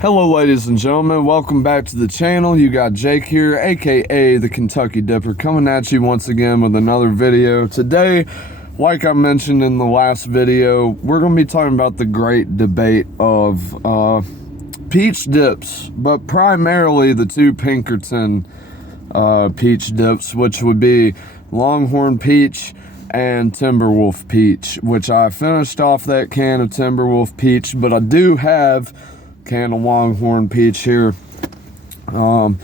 Hello ladies and gentlemen, welcome back to the channel. You got Jake here, aka the Kentucky Dipper, coming at you once again with another video. Today, like I mentioned in the last video, we're going to be talking about the great debate of peach dips, but primarily the two Pinkerton peach dips, which would be Longhorn Peach and Timberwolf Peach, which I finished off that can of Timberwolf Peach, but I do have can of Longhorn Peach here. So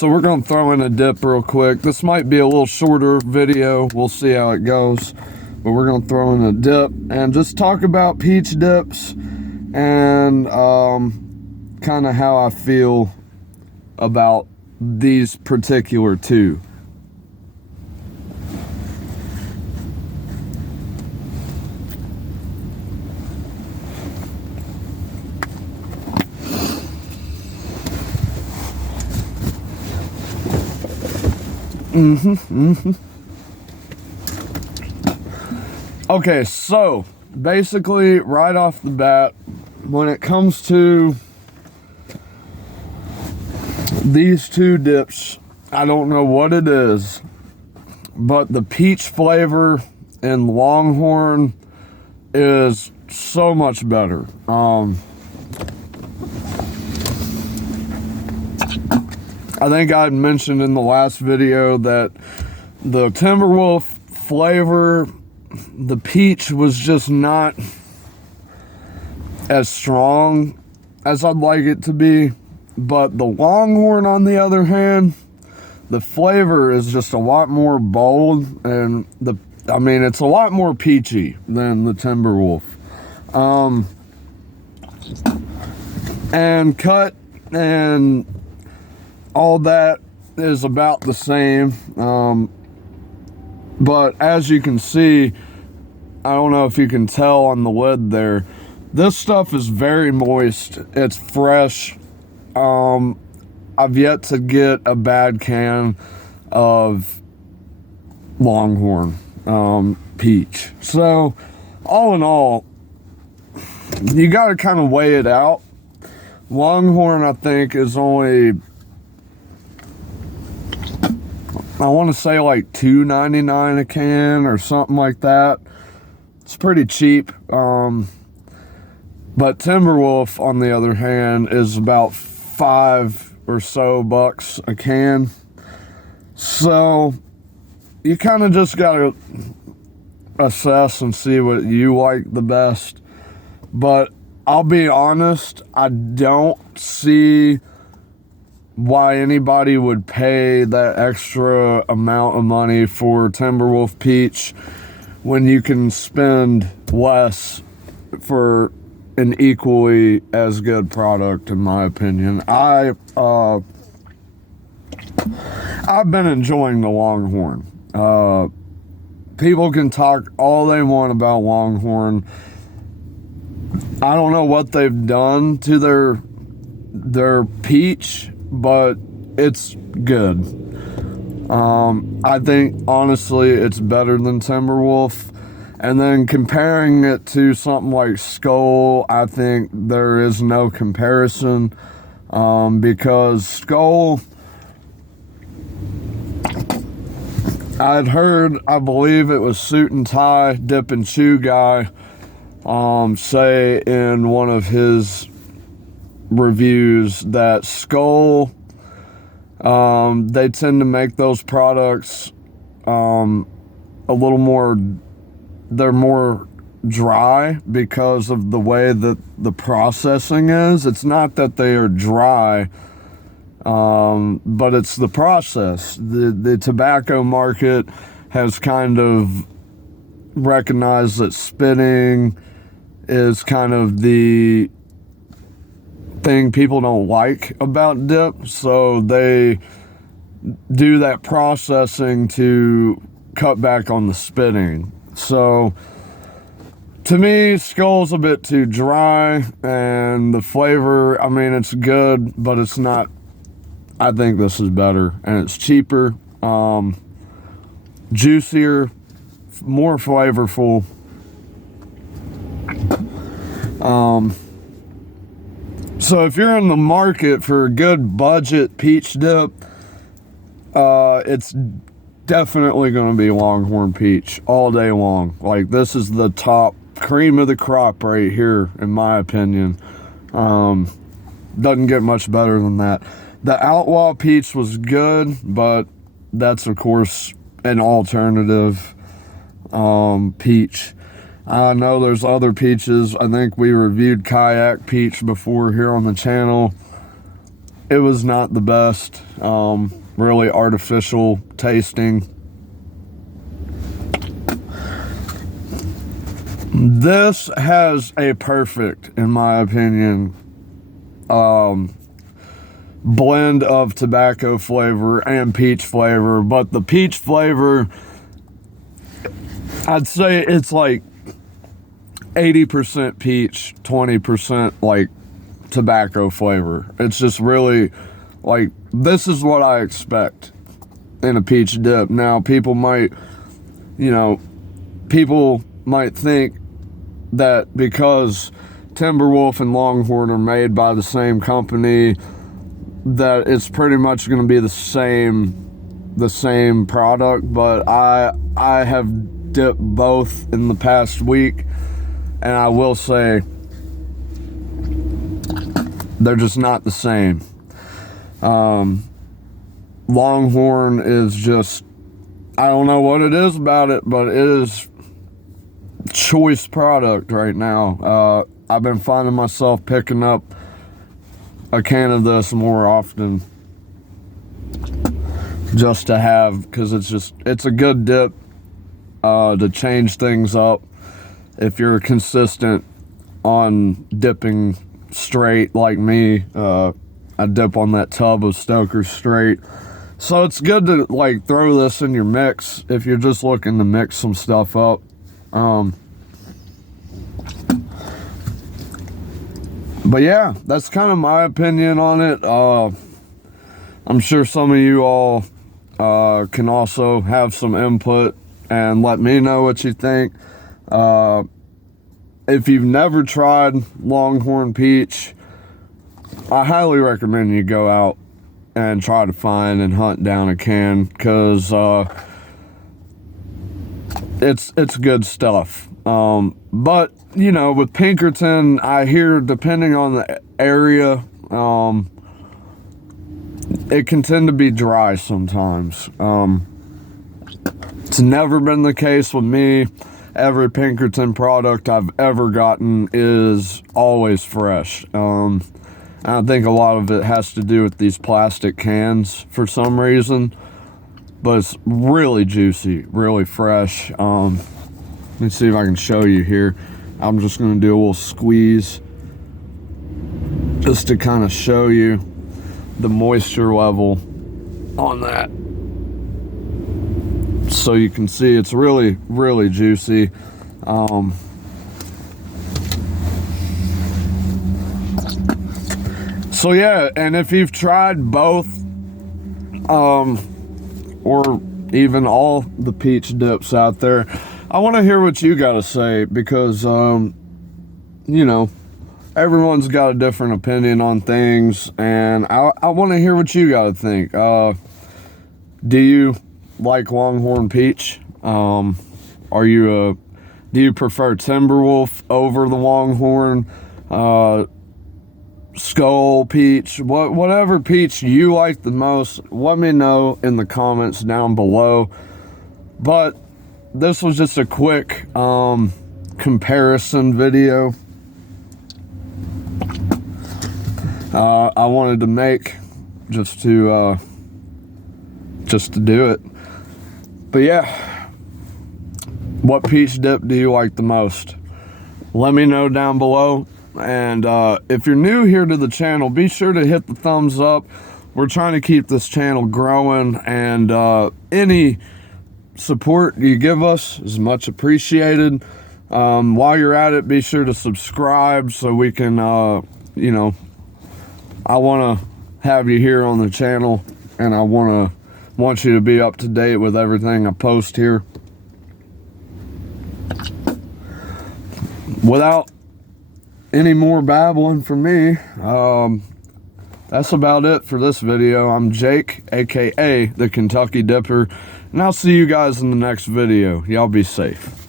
we're gonna throw in a dip real quick. This might be a little shorter video, we'll see how it goes, but we're gonna throw in a dip and just talk about peach dips and kind of how I feel about these particular two. Okay, so basically right off the bat, when it comes to these two dips, I don't know what it is, but the peach flavor in Longhorn is so much better. I think I had mentioned in the last video that the Timberwolf flavor, the peach was just not as strong as I'd like it to be. But the Longhorn, on the other hand, the flavor is just a lot more bold, and it's a lot more peachy than the Timberwolf. And cut and all that is about the same, but as you can see, I don't know if you can tell on the lid there, this stuff is very moist, it's fresh. I've yet to get a bad can of Longhorn peach. So all in all, you got to kind of weigh it out. Longhorn, I think, is only, I want to say like $2.99 a can or something like that. It's pretty cheap. But Timberwolf, on the other hand, is about $5 or so a can. So you kind of just got to assess and see what you like the best. But I'll be honest, I don't see why anybody would pay that extra amount of money for Timberwolf Peach when you can spend less for an equally as good product, in my opinion. I've been enjoying the Longhorn. People can talk all they want about Longhorn. I don't know what they've done to their peach, but it's good. I think honestly it's better than Timberwolf. And then comparing it to something like Skol, I think there is no comparison, because Skol, I'd heard, I believe it was Suit and Tie Dip and Chew guy say in one of his reviews that Skol, they tend to make those products a little more, they're more dry because of the way that the processing is. It's not that they are dry, but it's the process. The tobacco market has kind of recognized that spitting is kind of the thing people don't like about dip, so they do that processing to cut back on the spitting. So to me, Skol's a bit too dry, and the flavor, I mean, it's good, but it's not. I think this is better, and it's cheaper, juicier, more flavorful. So if you're in the market for a good budget peach dip, it's definitely going to be Longhorn Peach all day long. Like, this is the top cream of the crop right here, in my opinion. Doesn't get much better than that. The Outlaw Peach was good, but that's, of course, an alternative peach. I know there's other peaches. I think we reviewed Kayak Peach before here on the channel. It was not the best. Really artificial tasting. This has a perfect, in my opinion, blend of tobacco flavor and peach flavor. But the peach flavor, I'd say it's like 80% peach, 20% like tobacco flavor. It's just really like, this is what I expect in a peach dip. Now, people might think that because Timberwolf and Longhorn are made by the same company, that it's pretty much going to be the same product. But I have dipped both in the past week, and I will say they're just not the same. Longhorn is just, I don't know what it is about it, but it is choice product right now. I've been finding myself picking up a can of this more often just to have, because it's a good dip to change things up if you're consistent on dipping straight like me. I dip on that tub of Stoker's straight. So it's good to like throw this in your mix if you're just looking to mix some stuff up. But yeah, that's kind of my opinion on it. I'm sure some of you all can also have some input and let me know what you think. If you've never tried Longhorn Peach, I highly recommend you go out and try to find and hunt down a can, because it's good stuff. But with Pinkerton, I hear, depending on the area, it can tend to be dry sometimes. It's never been the case with me. Every Pinkerton product I've ever gotten is always fresh. I think a lot of it has to do with these plastic cans for some reason, but it's really juicy, really fresh. Let me see if I can show you here. I'm just going to do a little squeeze just to kind of show you the moisture level on that, so you can see it's really, really juicy. So yeah, and if you've tried both, or even all the peach dips out there, I want to hear what you got to say, because everyone's got a different opinion on things, and I want to hear what you got to think. Do you like Longhorn Peach? Do you prefer Timberwolf over the Longhorn? Skull Peach, whatever peach you like the most, let me know in the comments down below. But this was just a quick comparison video I wanted to make just to do it. But yeah, what peach dip do you like the most? Let me know down below. And if you're new here to the channel, be sure to hit the thumbs up. We're trying to keep this channel growing, and any support you give us is much appreciated. While you're at it, be sure to subscribe so we can, I want to have you here on the channel, and I want you to be up to date with everything I post here. any more babbling from me, that's about it for this video. I'm Jake, aka the Kentucky Dipper, and I'll see you guys in the next video. Y'all be safe.